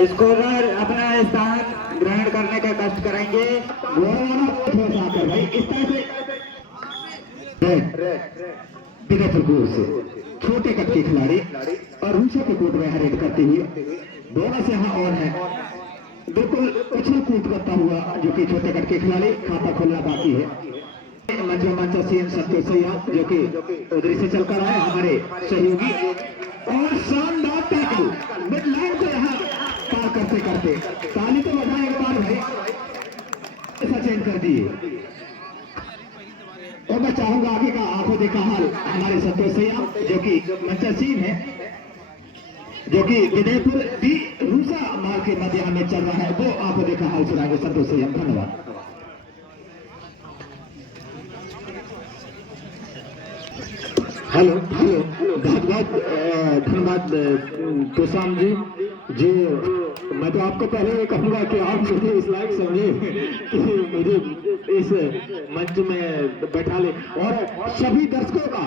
Scorer अपना स्थान ग्रहण करने का कष्ट करेंगे। भाई इस तरह से विदयपुर से छोटे कट के खिलाड़ी और रूसा के कोर्ट में रेड करते हुए बोनस यहाँ और है। बिल्कुल उछल कूद करता हुआ जो कि छोटे कट के खिलाड़ी खाता खोलना बाकी है। मंच सीएम संतोष सैया जो कि उधरी से चलकर आए हमारे सहयोगी और शानदार टैकल मिड लाइन को यहाँ पार करते करते ताली तो बजाए एक बार भाई, ऐसा चेंज कर दिए। और मैं चाहूंगा आगे का आंखों देखा हाल हमारे संतोष सैया जो कि मंच सीएम है, जो कि विदयपुर भी रूसा मार के मध्य में चल रहा है, वो आंखों देखा हाल सुनाएंगे संतोष सैया। धन्यवाद। हेलो हेलो बहुत धन्यवाद तुषाम जी मैं तो आपको पहले कहूंगा कि आप मुझे इस लायक समझे कि मुझे इस मंच में बैठा ले, और सभी दर्शकों का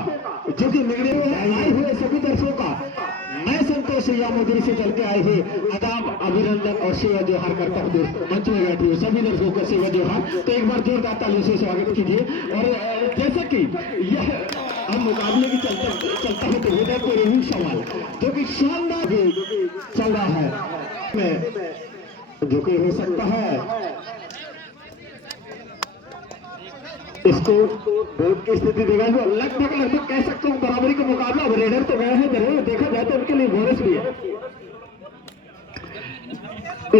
जो कि निगड़े आए हुए सभी दर्शकों का मैं संतोष सैया मोदी से चल के आए हुए आदाब अभिनंदन और सेवा जोहार करता हूँ। मंच में बैठे हुए सभी दर्शकों का सेवा जोहार, तो एक बार जोरदार तालियों से स्वागत कीजिए। और जैसा कि यह हम मुकाबले की चलता है तो विदय को यही सवाल जो कि शानदार चल रहा है जो कि हो सकता है इसको बोर्ड की स्थिति देगा जो लगभग कह सकता हूँ बराबरी का मुकाबला। अब रेडर तो गए हैं जरूर, देखा जाए तो उनके लिए बोनस भी है।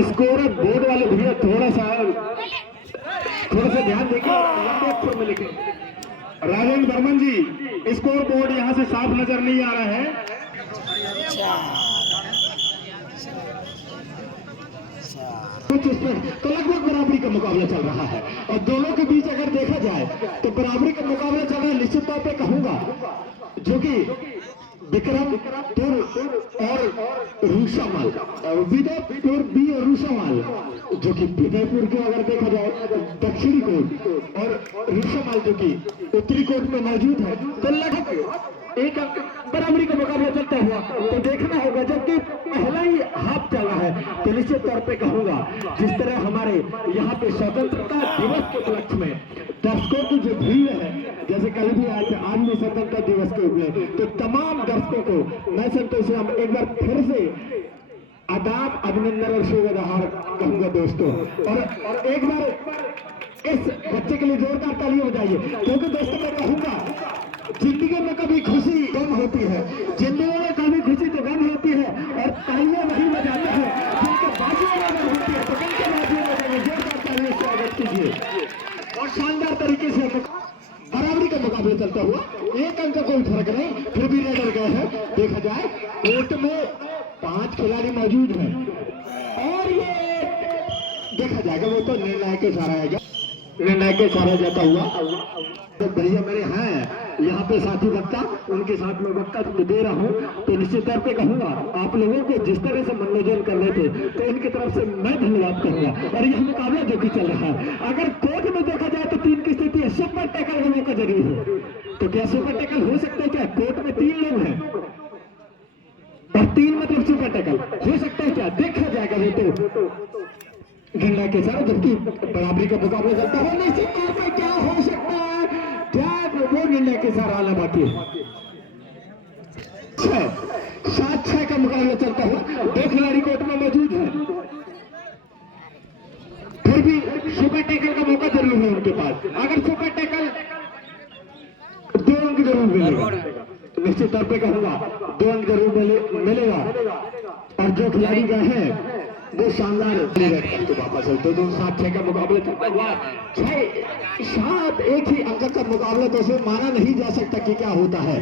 स्कोर बोर्ड वाले भैया थोड़ा सा ध्यान देंगे, लंबे अक्षर में लिखें। राजेंद्र बर्मन जी स्कोर बोर्ड यहाँ से साफ नजर नहीं आ रहा है। कुछ इसमें तो लगभग बराबरी का मुकाबला चल रहा है और दोनों के बीच अगर देखा जाए तो बराबरी का मुकाबला चल रहा है। निश्चित तौर पे कहूंगा जो कि विक्रमपुर और रूसामाल विदयपुर बी और रूसामाल जो कि विदयपुर के अगर देखा जाए दक्षिणी कोट और रूसामाल जो कि उत्तरी कोट में मौजूद है, तो लगभग एक बराबरी का मुकाबला चलता हुआ तो देखना होगा। जबकि पहला ही हाफ चला है तो निश्चित तौर पे कहूंगा जिस तरह हमारे यहाँ पे स्वतंत्रता दिवस के उपलक्ष्य में दर्शकों की जो भीड़ है, जैसे कल भी आए थे आज भी स्वतंत्रता दिवस के उपलक्ष्य, तो तमाम दर्शकों को मैं संतोष से हम एक बार फिर से आदाब अभिनंदन और शुभहार कहूंगा दोस्तों। और एक बार इस बच्चे के लिए जोरदार तालियां बजाइए, क्योंकि दोस्तों मैं कहूंगा जिंदगी में कभी खुशी गम होती है, जिंदगी में कभी खुशी तो गम होती है, और तालियां वही बजाते हैं जिनके बाजुओं में गम होती है, तो किनके बाजुओं में गम? जोरदार तालियों से स्वागत कीजिए। और शानदार तरीके से बराबरी का मुकाबला चलता हुआ, एक अंक का कोई फर्क नहीं, फिर भी रेडर गए हैं। देखा जाए कोर्ट में 5 खिलाड़ी मौजूद हैं और ये देखा जाएगा वो तो निर्णय के सहारा आएगा, निर्णय के सहारा जाता हुआ तो भैया मेरे हैं यहाँ पे साथी वक्ता, उनके साथ में वक्ता दे रहा हूँ, तो निश्चित तौर पे कहूंगा आप लोगों को जिस तरह से मनोरंजन कर रहे थे तो इनकी तरफ से मैं धन्यवाद करूंगा। और यह मुकाबला जो कि चल रहा है, अगर कोर्ट में देखा जाए तो 3 की स्थिति है, सुपर टैकल होने का जरूरी है। तो क्या सुपर टैकल हो सकता है? क्या कोर्ट में 3 लोग हैं और 3 मतलब सुपर टैकल हो सकता है क्या? देखा जाएगा वो तो गंगा के साथ, जबकि बराबरी का मुकाबला चलता है। निश्चित तौर पर क्या हो सकता है, वो गंगा के साथ आना बाकी है। 7-6 का मुकाबला चलता हुआ 2 खिलाड़ी कोर्ट में मौजूद है, फिर भी सुपर टैकल का मौका जरूर है उनके पास। अगर सुपर टैकल 2 अंक जरूर मिलेगा, निश्चित तौर पे कहूंगा 2 अंक जरूर मिलेगा। और जो खिलाड़ी गए हैं वो शानदार तो वापस तो 7-6 का मुकाबला चलता हुआ 6-7 एक ही अंक का मुकाबला तो उसे माना नहीं जा सकता कि क्या होता है।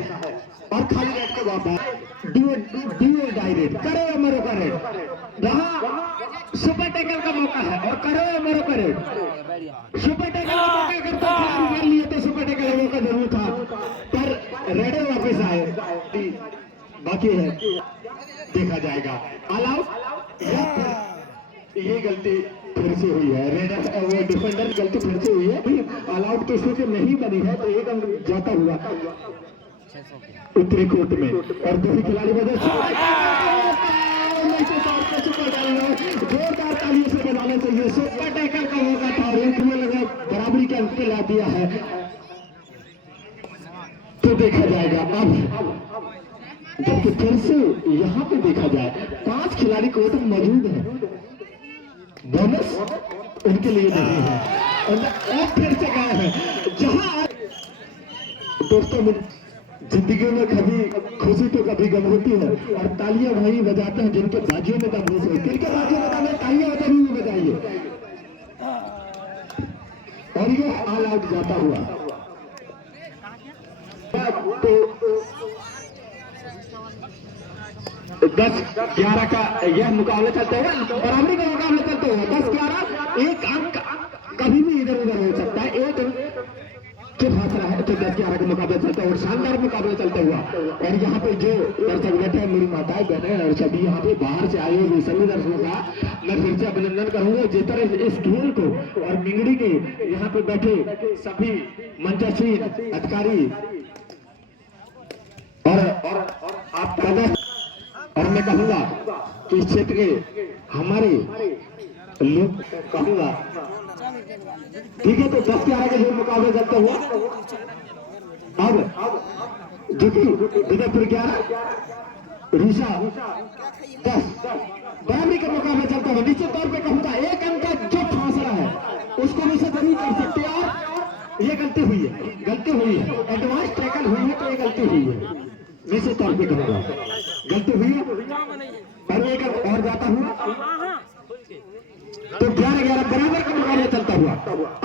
और खाली रेड के वापस डीओ डायरेक्ट करे मरो करे रहा, सुपर टैकल का मौका है और करे मरो करे सुपर टैकल का मौका अगर तो खिलाड़ी कर लिए तो सुपर टैकल का मौका जरूर था, पर रेडर वापस आए बाकी है, देखा जाएगा। ऑल आउट ये गलती फिर से हुई है, रेडर वो डिफेंडर की गलती फिर से हुई है। ऑल आउट तो स्थिति नहीं बनी है, तो एक अंक जाता हुआ उत्तरी कोर्ट में और 2 खिलाड़ी बदल दिया है तो देखा जाएगा। अब जबकि फिर से यहाँ पे देखा जाए 5 खिलाड़ी कोर्ट में मौजूद है, बोनस उनके लिए नहीं है और फिर से गए हैं। जहां दोस्तों जिंदगी में कभी खुशी तो कभी गम होती है और तालियां वही बजाते हैं जिनके बाजियों में दम होती है। किनके बाजियों में दम है तालियां जरूर बजाइए। और ये ऑल आउट जाता हुआ तो 10-11 का यह मुकाबला चलता है, बराबरी का मुकाबला चलता हुआ 10-11 एक अंक कभी भी इधर उधर हो सकता है। एक जो फासला है तो 10-11 का मुकाबला चलता है और शानदार मुकाबला चलता हुआ। और यहाँ पे जो दर्शक बैठे हैं, मेरी माताएं बहनें और सभी यहाँ पे बाहर से आए हुए सभी दर्शकों का मैं फिर से अभिनंदन करूंगा जिस तरह इस खेल को और मिंगड़ी के यहाँ पे बैठे सभी मंचासीन अधिकारी और आप और मैं कहूंगा कि इस क्षेत्र के हमारे लोग कहूंगा ठीक है। तो 10-11 के जो मुकाबले चलते हुआ अब जो कि विजयपुर 11 रीसा 10 बराबरी का मुकाबला चलता हुआ निश्चित तौर पे कहूंगा 1 अंक का जो फासला है उसको रीसा जरूर कर सकते हैं। और ये गलती हुई है एडवांस टैकल हुई है तो ये गलती हुई है निश्चित तौर पे कहूंगा गलती हुई है। और एक और जाता हुआ तो 11-11 बराबर का मुकाबला चलता हुआ।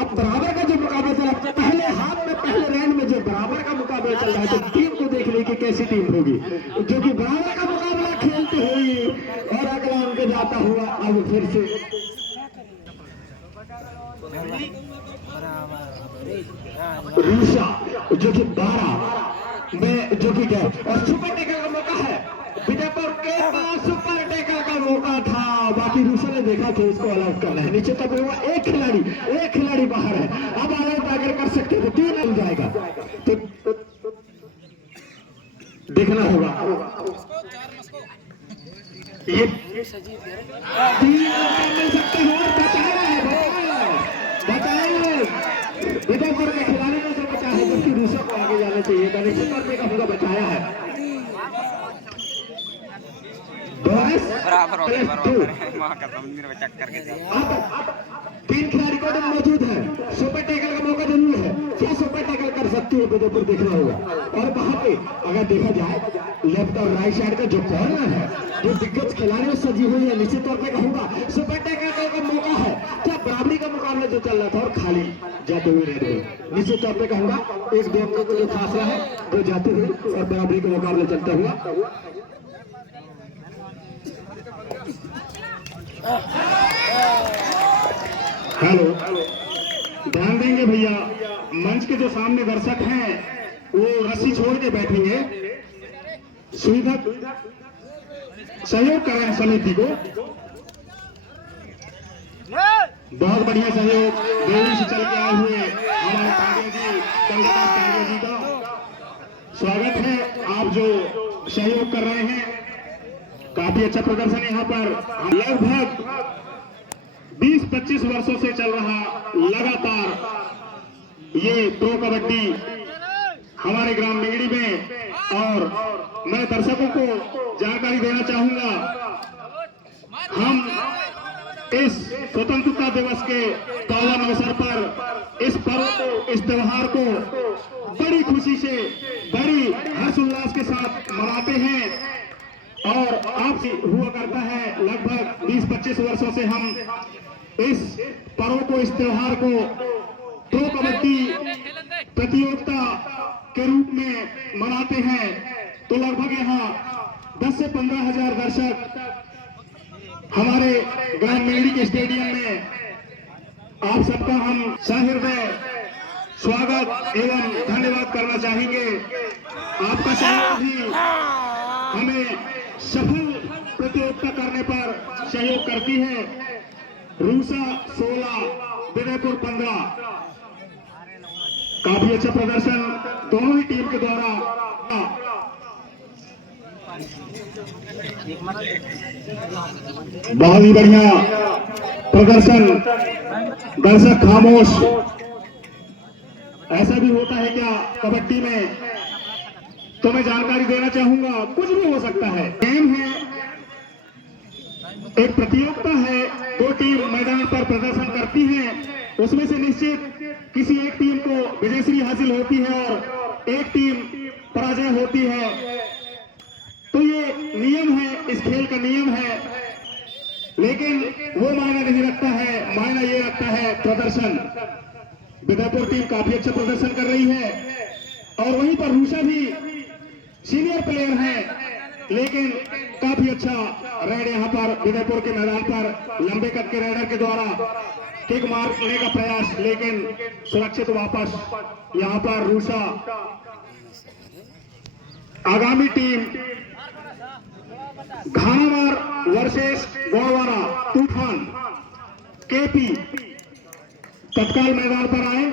अब बराबर का जो मुकाबला चल रहा है पहले हाथ में पहले राउंड में जो बराबर का मुकाबला चल रहा है तो टीम को देख ली कि कैसी टीम होगी जो कि बराबर का मुकाबला खेलते हुए और अगला अंक जाता हुआ। अब फिर से रीसा जो कि 12 में जो कि गए और सुपर टेकल का मौका है विजयपुर के पास सुपर टेकल का मौका था। बाकी रूसा ने देखा कि इसको ऑल आउट करना है। नीचे तक हुआ एक खिलाड़ी बाहर है। अब ऑल आउट अगर कर सकते तो 3 मिल जाएगा तो देखना होगा ये 3 मिल सकते हो। बताइए विजयपुर के खिलाड़ी ने जो बचाया है जबकि रूसा को आगे जाना चाहिए था निश्चित तौर पर कहूंगा बचाया है। बराबर हो गया अब 3 खिलाड़ी को मौजूद है। सुपर टैकल का मौका जरूर है। क्या सुपर टैकल कर सकती है विजयपुर देखना होगा। और वहां पे अगर देखा जाए लेफ्ट और राइट साइड का जो कॉर्नर है जो दिग्गज खिलाड़ियों सजी हुई है निश्चित तौर पे कहूंगा सुपर टैकल का मौका है। क्या बराबरी का मुकाबला जो चल रहा था और खाली जाते हुए रह गए निश्चित तौर पे कहूंगा 1-2 अंकों का जो फासला है वो जाते हुए और बराबरी का मुकाबला चलता हुआ। हेलो ध्यान देंगे भैया मंच के जो सामने दर्शक हैं वो रस्सी छोड़ के बैठेंगे। सुविधा सहयोग करें समिति को। बहुत बढ़िया सहयोग देवी से चल के आए हुए हमारे पांडे जी चंद्रकांत पांडे जी का स्वागत है। आप जो सहयोग कर रहे हैं काफी अच्छा प्रदर्शन यहाँ पर लगभग 20-25 वर्षों से चल रहा लगातार ये प्रो कबड्डी हमारे ग्राम मिंगड़ी में। और मैं दर्शकों को जानकारी देना चाहूंगा हम इस स्वतंत्रता दिवस के पावन अवसर पर इस पर्व को इस त्योहार को बड़ी खुशी से बड़ी हर्षोल्लास के साथ मनाते हैं। और आपसे हुआ करता है लगभग 20-25 वर्षों से हम इस पर्व को इस त्योहार को प्रो कबड्डी प्रतियोगिता के रूप में मनाते हैं। तो लगभग यहाँ 10 से 15 हजार दर्शक हमारे ग्राम मिंगड़ी के स्टेडियम में आप सबका हम सहृदय स्वागत एवं धन्यवाद करना चाहेंगे। आपका सहयोग भी हमें सफल प्रतियोगिता करने पर सहयोग करती है। रूसा 16 विजयपुर 15 काफी अच्छा प्रदर्शन दोनों ही टीम के द्वारा। बहुत ही बढ़िया प्रदर्शन दर्शक खामोश ऐसा भी होता है क्या कबड्डी में? तो मैं जानकारी देना चाहूंगा, कुछ भी हो सकता है। गेम है, एक प्रतियोगिता है, दो टीम मैदान पर प्रदर्शन करती हैं, उसमें से निश्चित किसी एक टीम को विजयश्री हासिल होती है और एक टीम पराजय होती है। तो ये नियम है, इस खेल का नियम है, लेकिन वो मायना नहीं रखता है, मायना ये रखता है प्रदर्शन। विदयपुर टीम काफी अच्छा प्रदर्शन कर रही है और वहीं पर रूषा भी सीनियर प्लेयर है, लेकिन काफी अच्छा रेड यहाँ पर विदयपुर के मैदान पर लंबे कद के रेडर के द्वारा किक मारने का प्रयास, लेकिन सुरक्षित वापस यहाँ पर रूषा। आगामी टीम घानावार वर्सेस गोड़वारा तूफान केपी तत्काल मैदान पर आए।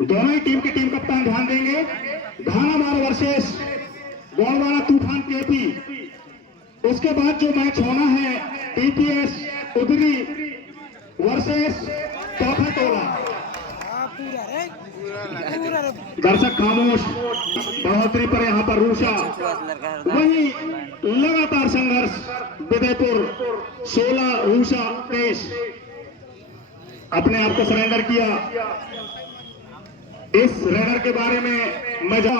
दोनों ही टीम के टीम कप्तान ध्यान देंगे। घानावार वर्सेस गोड़वारा तूफान केपी। उसके बाद जो मैच होना है टीपीएस उदरी वर्सेस चौथा टोला। दर्शक खामोश, बढ़ोतरी पर यहाँ पर रूषा, वही लगातार संघर्ष विदयपुर 16 रूषा 23 अपने आप को सरेंडर किया। इस रेडर के बारे में मजा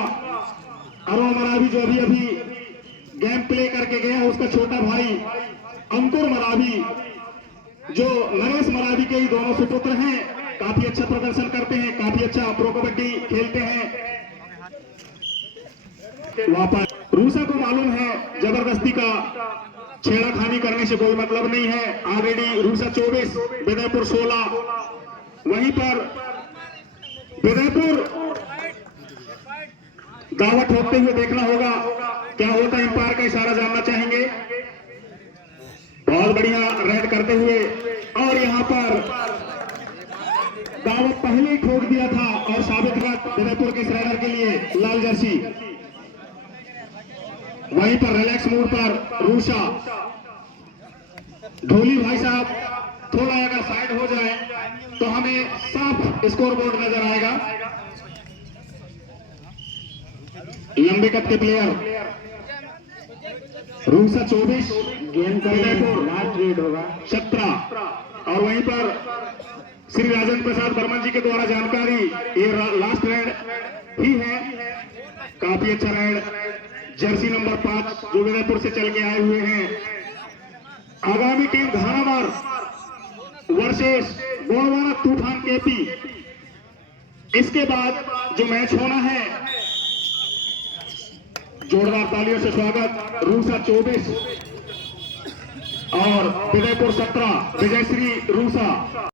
अरुण मरावी जो अभी गेम प्ले करके गया, उसका छोटा भाई अंकुर मरावी जो नरेश मरावी के ही दोनों सुपुत्र हैं, काफी अच्छा प्रदर्शन करते हैं, काफी अच्छा प्रो कबड्डी खेलते हैं। वापस रूसा को मालूम है जबरदस्ती का छेड़ाखानी करने से कोई मतलब नहीं है। ऑलरेडी रूसा 24 विदयपुर 16। वहीं पर विदयपुर दावत होते हुए देखना होगा क्या होता है। अंपायर का इशारा जानना चाहेंगे। बहुत बढ़िया रेड करते हुए, और यहाँ पर दावत पहले ही ठोक दिया था और साबित हुआ विदयपुर के इस रेडर के लिए लाल जर्सी। वहीं पर रिलैक्स मूड पर रूषा। ढोली भाई साहब थोड़ा अगर साइड हो जाए तो हमें साफ स्कोर बोर्ड नजर आएगा। लंबे कद के प्लेयर रूसा 24 गेम का लास्ट रेड होगा 17। और वहीं पर श्री राजेंद्र प्रसाद बर्मन जी के द्वारा जानकारी, ये लास्ट रेड ही है। काफी अच्छा रेड, जर्सी नंबर 5 जो विदयपुर से चल के आए हुए हैं। आगामी टीम घानावार वर्सेस गोड़वारा तूफान केपी। इसके बाद जो मैच होना है, जोरदार तालियों से स्वागत। रूसा 24 और विदयपुर 17 विजयश्री रूसा।